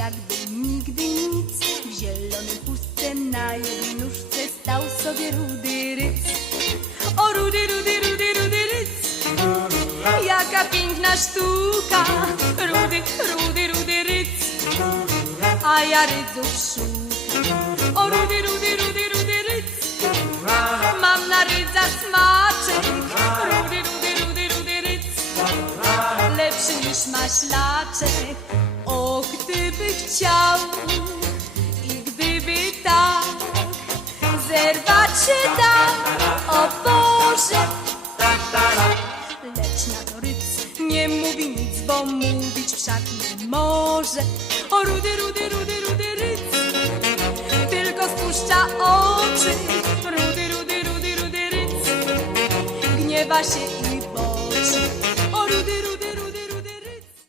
jakby nigdy nic. W zielonej pustce na jednej nóżce sobie rudy. O rudy, rudy, rudy, rudy ryc. Jaka piękna sztuka. Rudy, rudy, rudy ryc. A ja rydzów szukam. O rudy, rudy, rudy, rudy ryc. Mam na rydza smaczek. Rudy, rudy, rudy, rudy ryc. Lepszy niż maślaczek. O, gdyby chciał dał, o Boże. Lecz na to ryc nie mówi nic, bo mówić wszak nie może. O rudy, rudy, rudy, rudy ryc, tylko spuszcza oczy. Rudy, rudy, rudy, rudy ryc, gniewa się